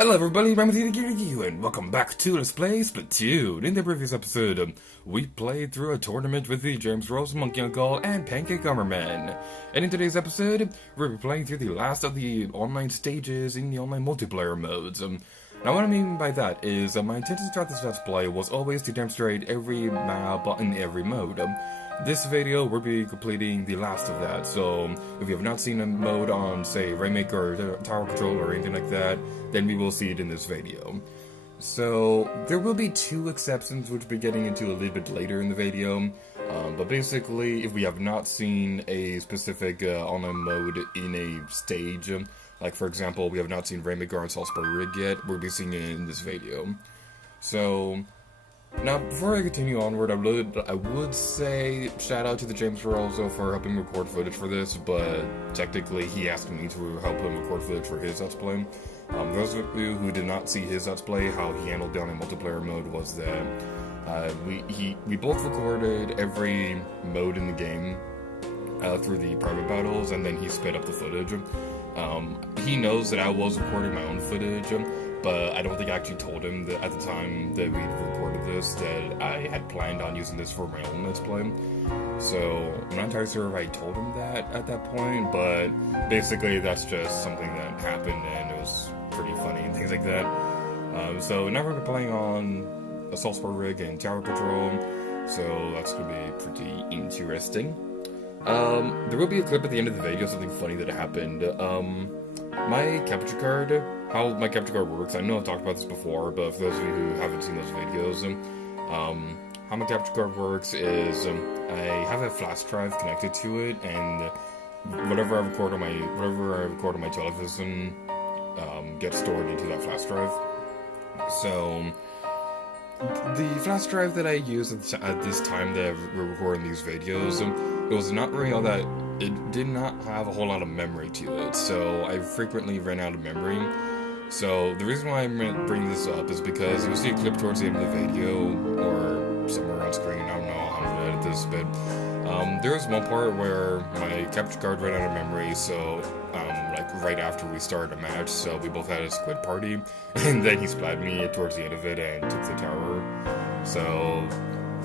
Hello everybody, I'm Inkzooka, and welcome back to Let's Play Splatoon. In the previous episode, we played through a tournament with the James Rose, Monkey Uncle, and Pancake Armorman. And in today's episode, we'll be playing through the last of the online stages in the online multiplayer modes. Now what I mean by that is, my intention throughout this Let's Play was always to demonstrate every map in every mode. This video, we'll be completing the last of that, so if you have not seen a mode on, say, Rainmaker or Tower Control or anything like that, then we will see it in this video. So, there will be two exceptions which we'll be getting into a little bit later in the video, but basically, if we have not seen a specific online mode in a stage, like for example, we have not seen Rainmaker on Salzburg Rig yet, we'll be seeing it in this video. So, now, before I continue onward, I would say shout out to the James Rose for helping record footage for this, but technically he asked me to help him record footage for his Let's Play. Those of you who did not see his Let's Play, how he handled down in multiplayer mode was that we both recorded every mode in the game through the private battles, and then he sped up the footage. He knows that I was recording my own footage, but I don't think I actually told him that at the time that we recorded this that I had planned on using this for my own Let's Play. So I'm not entirely sure if I told him that at that point, but basically that's just something that happened and it was pretty funny and things like that. So now we're playing on a Salzburg Rig and Tower Control, so that's going to be pretty interesting. There will be a clip at the end of the video, something funny that happened. My capture card, how my capture card works, I know I've talked about this before, but for those of you who haven't seen those videos, how my capture card works is, I have a flash drive connected to it, and whatever I record on my television, gets stored into that flash drive. So, the flash drive that I use at this time that we're recording these videos, it was not really all that, it did not have a whole lot of memory to it, so I frequently ran out of memory. So the reason why I'm bringing this up is because you'll see a clip towards the end of the video, or somewhere on screen, I don't know how I'm gonna edit this, but there was one part where my capture card ran out of memory, so like right after we started a match, so we both had a squid party, and then he splatted me towards the end of it and took the tower. So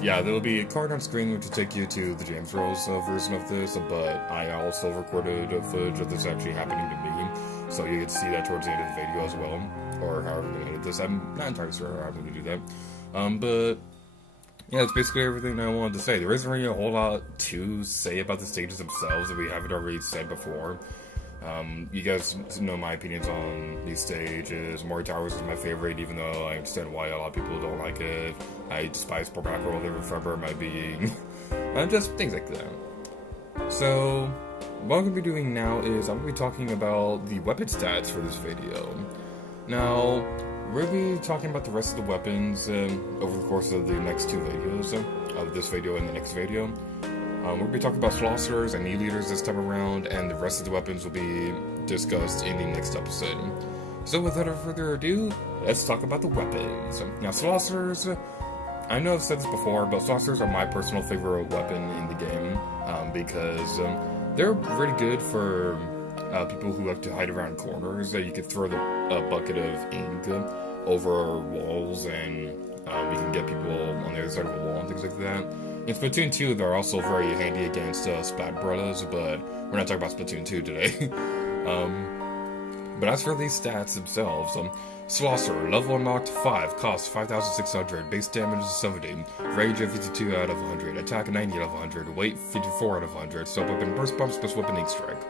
yeah, there will be a card on screen which will take you to the James Rose version of this, but I also recorded footage of this actually happening to me, so you get to see that towards the end of the video as well, or however I'm going to edit this. I'm not entirely sure how I'm going to do that, but yeah, that's basically everything I wanted to say. There isn't really a whole lot to say about the stages themselves that we haven't already said before. You guys know my opinions on these stages. Mori Towers is my favorite, even though I understand why a lot of people don't like it. I despise poor mackerel, they remember my being. Just things like that. So, what I'm going to be doing now is I'm going to be talking about the weapon stats for this video. Now, we're going to be talking about the rest of the weapons over the course of the next two videos, of this video and the next video. We'll be talking about Sloshers and knee leaders this time around, and the rest of the weapons will be discussed in the next episode. So without further ado, let's talk about the weapons. Now Sloshers, I know I've said this before, but Sloshers are my personal favorite weapon in the game, because they're pretty good for people who like to hide around corners. You could throw a bucket of ink over walls, and we can get people on the other side of a wall and things like that. In Splatoon 2, they're also very handy against Splat brothers, but we're not talking about Splatoon 2 today. But as for these stats themselves, Slosher, level unlocked 5, cost 5,600, base damage is 70, range of 52 out of 100, attack 90 out of 100, weight 54 out of 100, sub-weapon burst bump, special weapon Inkstrike.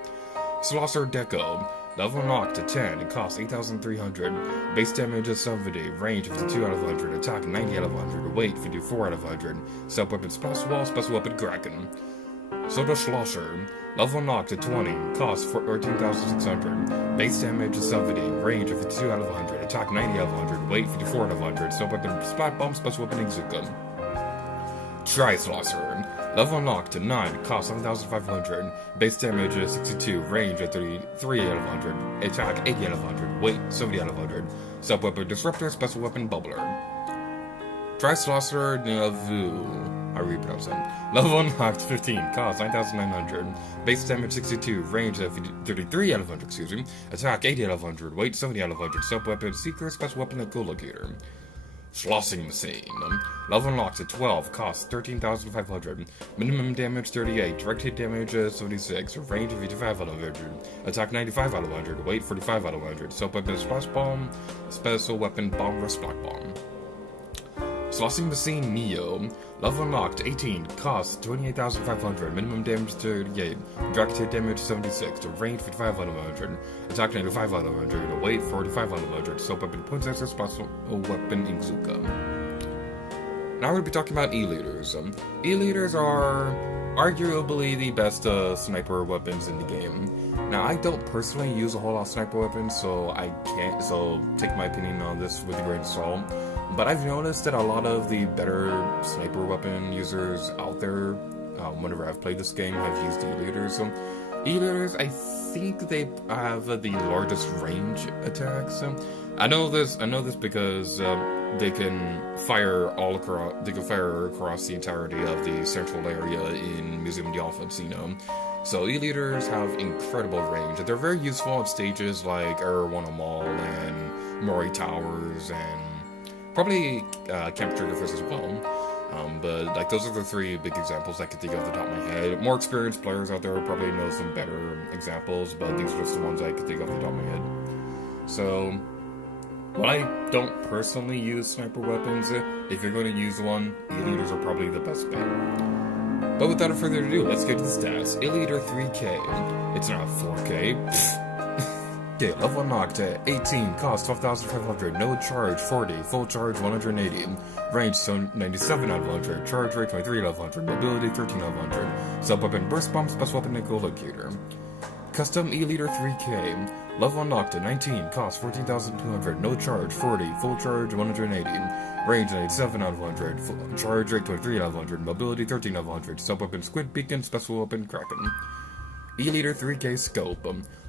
Slosher Deco, level unlocked to 10, it costs 8,300, base damage is 70, range 52 out of 100, attack 90 out of 100, weight 54 out of 100, sub-weapon Splash Wall, special weapon Kraken. Slosher, level unlocked to 20, cost 14,600, base damage is 70, range of 52 out of 100, attack 90 out of 100, weight 54 out of 100, sub-weapon Splat Bomb, special weapon Inkzooka. Tri-Slosher, level unlocked to 9, cost 7,500, base damage is 62, range of 33 out of 100, attack 80 out of 100, weight 70 out of 100, sub-weapon Disruptor, special weapon Bubbler. Tri-Slosher Navu, I repronounce them. Level unlocked 15, cost 9,900. Base damage 62, range 33 out of 100, excuse me. Attack 80 out of 100, weight 70 out of 100. Sub-weapon, secret, special weapon, and co-locator. Sloshing Machine. Level unlocked at 12, cost 13,500. Minimum damage 38, direct hit damage 76, range of 85 out of 100. Attack 95 out of 100, weight 45 out of 100. Sub-weapon, Splash Bomb, special weapon, Bomb Rush Black Bomb. Sloshing Machine Neo. Level unlocked 18, cost 28,500, minimum damage 38, direct hit damage 76, range 55 out of 100, attack 95 out of 100, weight 45 out of 100, sub-weapon Princess, special weapon Inkzooka. Now we're going to be talking about E-Leaders. E-Leaders are arguably the best sniper weapons in the game. Now I don't personally use a whole lot of sniper weapons, so take my opinion on this with a grain of salt. But I've noticed that a lot of the better sniper weapon users out there, whenever I've played this game, have used E-Leaders. E-Leaders, I think they have the largest range attacks. I know this because they can fire across the entirety of the central area in Museum d'Alfonsino. So E-Leaders have incredible range. They're very useful at stages like Erewhon Mall and Murray Towers and probably Camp Triggerfish as well. But like those are the three big examples I could think of off the top of my head. More experienced players out there probably know some better examples, but these are just the ones I could think of off the top of my head. So, while I don't personally use sniper weapons, if you're going to use one, E-Leaders are probably the best bet. But without further ado, let's get to the stats. E-Leader 3K. It's not 4K. Okay, level unlocked at 18, cost 12,500, no charge 40, full charge 180, range 97 out of 100, charge rate 23 out of 100, mobility 13 out of 100, sub-weapon burst bomb, special weapon and co-locator. Custom E-Leader 3K, level unlocked at 19, cost 14,200, no charge 40, full charge 180, range 97 out of 100, charge rate 23 out of 100, mobility 13 out of 100, sub-weapon squid beacon, special weapon Kraken. E-Leader 3K scope,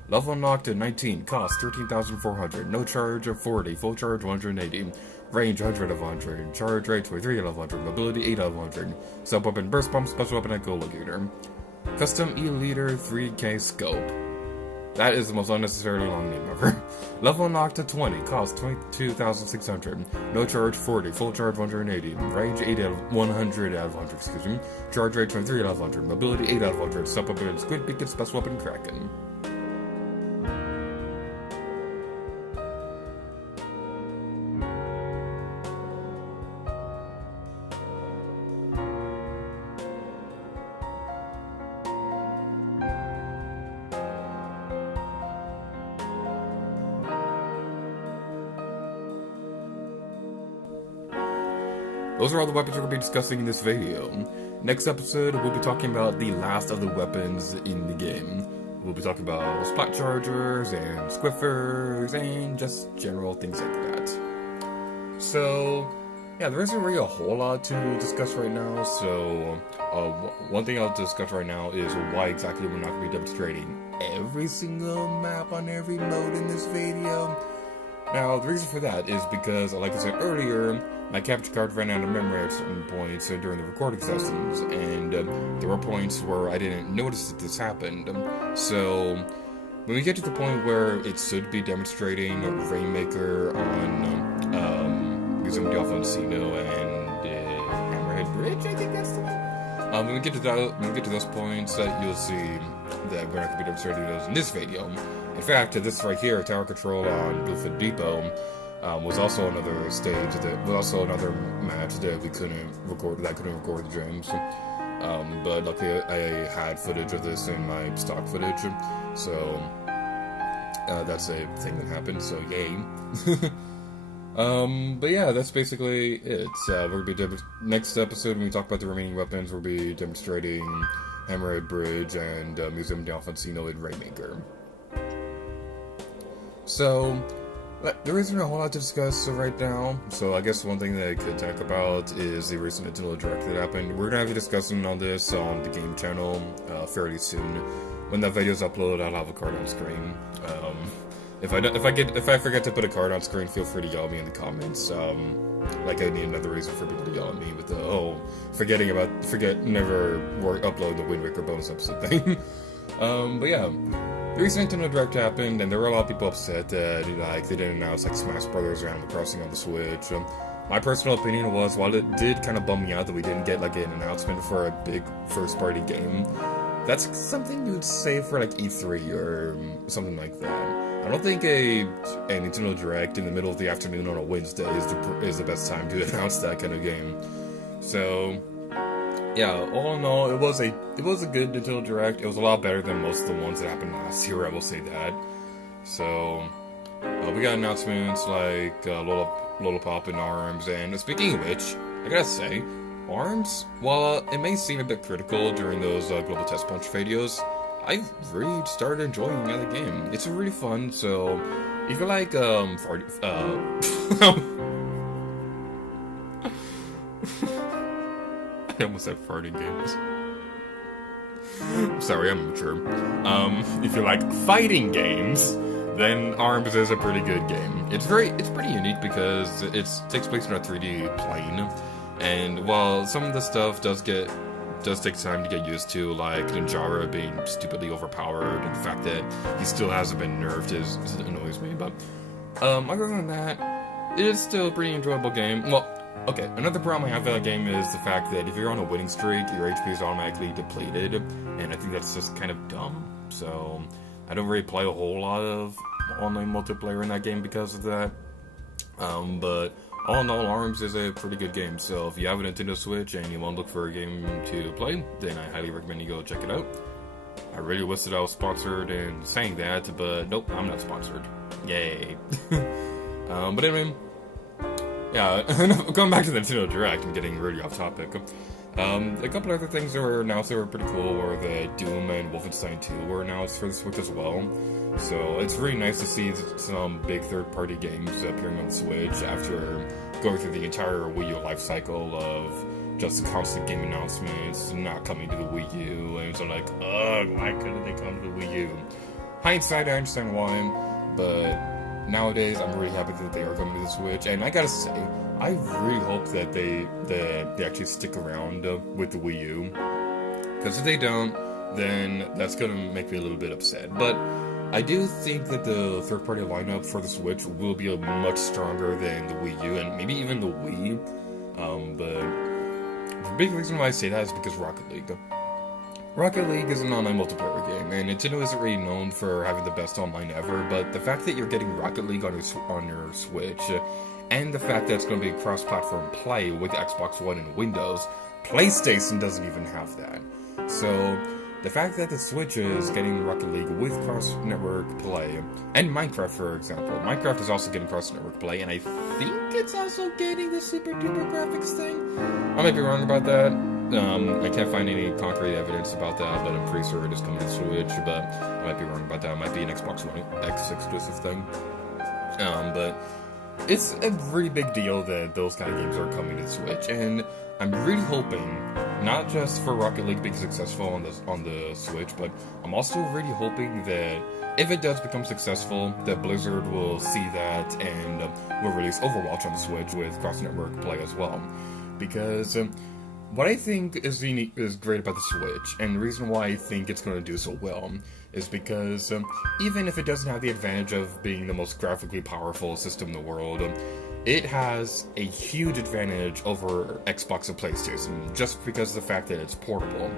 level unlocked at 19, cost 13,400, no charge of 40, full charge 180, range 100 of 100, charge rate 23 out of 100, mobility 8 out of 100, sub-weapon burst bomb, special weapon and co-locator. Custom E-Leader 3K scope. That is the most unnecessarily long name ever. Level unlocked at 20, cost 22,600, no charge 40, full charge 180, range 8 out of 100 out of 100, excuse me, charge rate 23 out of 100, mobility 8 out of 100, sub-weapon squid beacon, special weapon Kraken. Those are all the weapons we're going to be discussing in this video. Next episode, we'll be talking about the last of the weapons in the game. We'll be talking about Splat chargers and squiffers and just general things like that. So, yeah, there isn't really a whole lot to discuss right now. So, one thing I'll discuss right now is why exactly we're not going to be demonstrating every single map on every mode in this video. Now, the reason for that is because, like I said earlier, my capture card ran out of memory at certain points during the recording sessions, and there were points where I didn't notice that this happened. So, when we get to the point where it should be demonstrating Rainmaker on Museum d'Alfonsino and Hammerhead Bridge, I think that's the one. When we get to those points, you'll see that we're not going to be demonstrating those in this video. In fact, this right here, Tower Control on Guildford Depot, was also another stage was also another match that we couldn't record. That I couldn't record the drums. But luckily, I had footage of this in my stock footage, so that's a thing that happened. So yay. But yeah, that's basically it. We're gonna be next episode when we talk about the remaining weapons. We'll be demonstrating Hammerhead Bridge and Museum d'Alfonsino in Rainmaker. So, there isn't a whole lot to discuss right now, so I guess one thing that I could talk about is the recent Nintendo Direct that happened. We're going to be discussing all this on the game channel fairly soon. When that video is uploaded, I'll have a card on screen. If I forget to put a card on screen, feel free to yell at me in the comments. Like I need another reason for people to yell at me with the whole never upload the Wind Waker bonus episode thing. But yeah, the recent Nintendo Direct happened, and there were a lot of people upset that they didn't announce Smash Brothers or Animal Crossing on the Switch. My personal opinion was, while it did kind of bum me out that we didn't get an announcement for a big first-party game, that's something you'd say for E3 or something like that. I don't think a Nintendo Direct in the middle of the afternoon on a Wednesday is the best time to announce that kind of game. So, yeah, all in all, it was a good Nintendo Direct. It was a lot better than most of the ones that happened last year, I will say that. So, we got announcements like Lollipop and ARMS, and speaking of which, I gotta say, ARMS, while it may seem a bit critical during those Global Test Punch videos, I've really started enjoying the game. It's really fun, so if you like, I almost said farting games. Sorry, I'm immature. If you like fighting games, then ARMS is a pretty good game. It's pretty unique because it takes place in a 3D plane, and while some of the stuff does take time to get used to, like Ninjara being stupidly overpowered, and the fact that he still hasn't been nerfed annoys me, but other than that, it is still a pretty enjoyable game. Well, okay, another problem I have with that game is the fact that if you're on a winning streak, your HP is automatically depleted, and I think that's just kind of dumb, so I don't really play a whole lot of online multiplayer in that game because of that, but all in all, ARMS is a pretty good game, so if you have a Nintendo Switch and you want to look for a game to play, then I highly recommend you go check it out. I really wish that I was sponsored in saying that, but nope, I'm not sponsored. Yay. But anyway, yeah, going back to the Nintendo Direct, I'm getting really off topic. A couple other things that were announced that were pretty cool were that Doom and Wolfenstein 2 were announced for the Switch as well. So it's really nice to see some big third-party games appearing on the Switch after going through the entire Wii U life cycle of just constant game announcements not coming to the Wii U, and so ugh, why couldn't they come to the Wii U? Hindsight, I understand why, but nowadays I'm really happy that they are coming to the Switch, and I gotta say, I really hope that they actually stick around with the Wii U, because if they don't, then that's gonna make me a little bit upset, but I do think that the third-party lineup for the Switch will be much stronger than the Wii U, and maybe even the Wii, but the big reason why I say that is because Rocket League. Rocket League is an online multiplayer game, and Nintendo isn't really known for having the best online ever, but the fact that you're getting Rocket League on your Switch, and the fact that it's going to be cross-platform play with Xbox One and Windows, PlayStation doesn't even have that. So the fact that the Switch is getting Rocket League with cross-network play, and Minecraft, for example. Minecraft is also getting cross-network play, and I think it's also getting the Super Duper graphics thing. I might be wrong about that. I can't find any concrete evidence about that, but I'm pretty sure it is coming to Switch, but I might be wrong about that. It might be an Xbox One X exclusive thing. But it's a really big deal that those kind of games are coming to Switch, and I'm really hoping, not just for Rocket League being successful on the Switch, but I'm also really hoping that if it does become successful, that Blizzard will see that and will release Overwatch on the Switch with cross-network play as well. Because what I think is great about the Switch, and the reason why I think it's going to do so well, is because even if it doesn't have the advantage of being the most graphically powerful system in the world, it has a huge advantage over Xbox and PlayStation, just because of the fact that it's portable.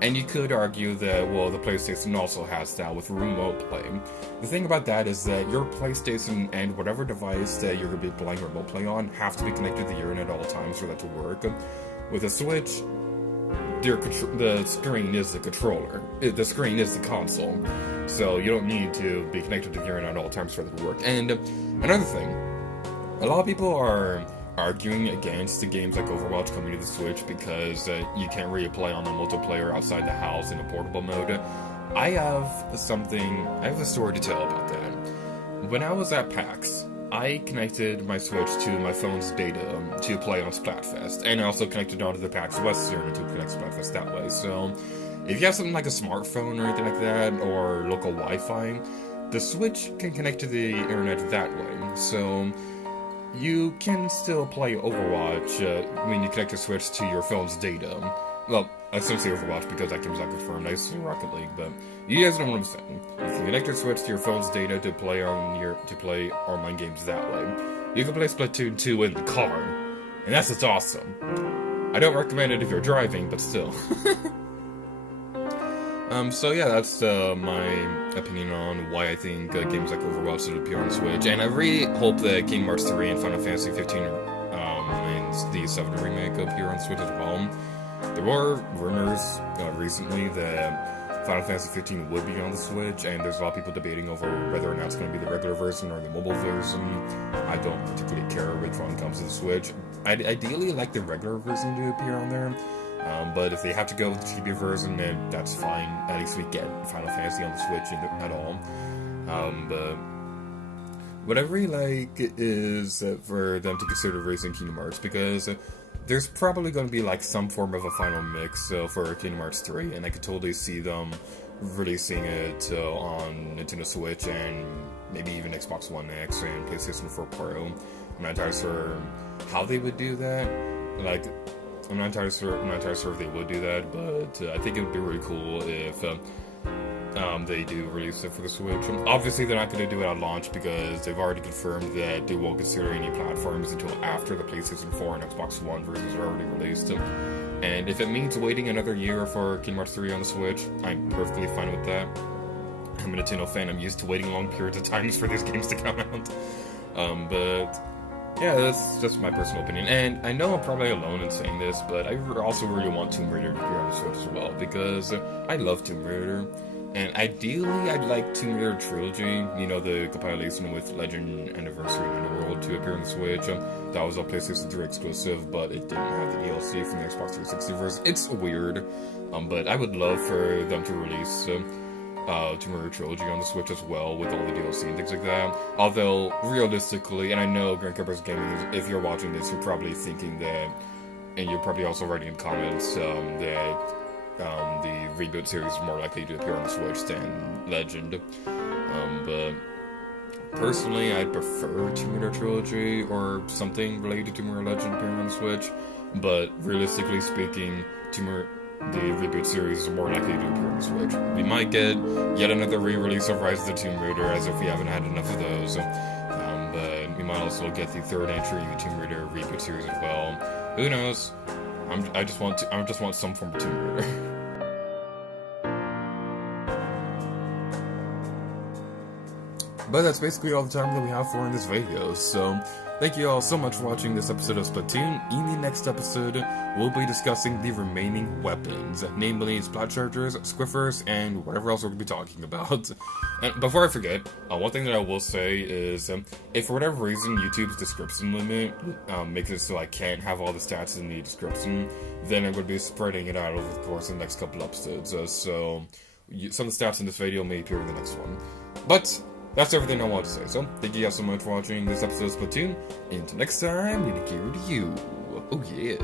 And you could argue that, well, the PlayStation also has that with remote play. The thing about that is that your PlayStation and whatever device that you're going to be playing remote play on have to be connected to the internet at all times for that to work. With a Switch, the screen is the controller. The screen is the console. So you don't need to be connected to the internet at all times for that to work. And another thing, a lot of people are arguing against the games like Overwatch coming to the Switch because you can't really play on the multiplayer outside the house in a portable mode. I have a story to tell about that. When I was at PAX, I connected my Switch to my phone's data to play on Splatfest, and I also connected onto the PAX West server to connect Splatfest that way. So if you have something like a smartphone or anything like that, or local Wi-Fi, the Switch can connect to the internet that way. So you can still play Overwatch when you connect the Switch to your phone's data. Well, I still say Overwatch because that game's not confirmed. I say Rocket League, but you guys know what I'm saying. You can connect your Switch to your phone's data to play online games that way. You can play Splatoon 2 in the car, and that's just awesome. I don't recommend it if you're driving, but still. So yeah, that's my opinion on why I think games like Overwatch should appear on Switch, and I really hope that Kingdom Hearts 3 and Final Fantasy 15 and the 7 remake appear on Switch as well. There were rumors recently that Final Fantasy 15 would be on the Switch, and there's a lot of people debating over whether or not it's going to be the regular version or the mobile version. I don't particularly care which one comes to the Switch. I'd ideally like the regular version to appear on there. But if they have to go with the chibi version, then that's fine. At least we get Final Fantasy on the Switch at all. But what I really like is for them to consider releasing Kingdom Hearts, because there's probably going to be like some form of a final mix for Kingdom Hearts 3, and I could totally see them releasing it on Nintendo Switch and maybe even Xbox One X and PlayStation 4 Pro. I'm not entirely sure how they would do that. Like, I'm not entirely sure if they would do that, but I think it would be really cool if they do release it for the Switch. Obviously, they're not going to do it at launch because they've already confirmed that they won't consider any platforms until after the PlayStation 4 and Xbox One versions are already released. And if it means waiting another year for Kingdom Hearts 3 on the Switch, I'm perfectly fine with that. I'm a Nintendo fan. I'm used to waiting long periods of times for these games to come out. But yeah, that's just my personal opinion, and I know I'm probably alone in saying this, but I also really want Tomb Raider to appear on the Switch as well, because I love Tomb Raider, and ideally I'd like Tomb Raider Trilogy, you know, the compilation with Legend, Anniversary, and Underworld to appear on the Switch. That was a PlayStation 3 exclusive, but it didn't have the DLC from the Xbox 360 version. It's weird, but I would love for them to release Tomb Raider Trilogy on the Switch as well, with all the DLC and things like that. Although, realistically, and I know Grand Campers Gaming, if you're watching this, you're probably thinking that, and you're probably also writing in comments that the reboot series is more likely to appear on the Switch than Legend. But personally, I'd prefer Tomb Raider Trilogy or something related to Tomb Raider Legend appearing on the Switch. But realistically speaking, the reboot series is more likely to appear on the Switch. We might get yet another re-release of Rise of the Tomb Raider, as if we haven't had enough of those. But we might also get the third entry in the Tomb Raider reboot series as well. Who knows? I just want some form of Tomb Raider. But that's basically all the time that we have for in this video, so thank you all so much for watching this episode of Splatoon. In the next episode, we'll be discussing the remaining weapons, namely Splat chargers, squiffers, and whatever else we're going to be talking about. And before I forget, one thing that I will say is, if for whatever reason YouTube's description limit makes it so I can't have all the stats in the description, then I'm going to be spreading it out over the course of the next couple episodes, so some of the stats in this video may appear in the next one. But that's everything I want to say, so thank you guys so much for watching this episode of Splatoon, and until next time, we take care of you. Oh yeah.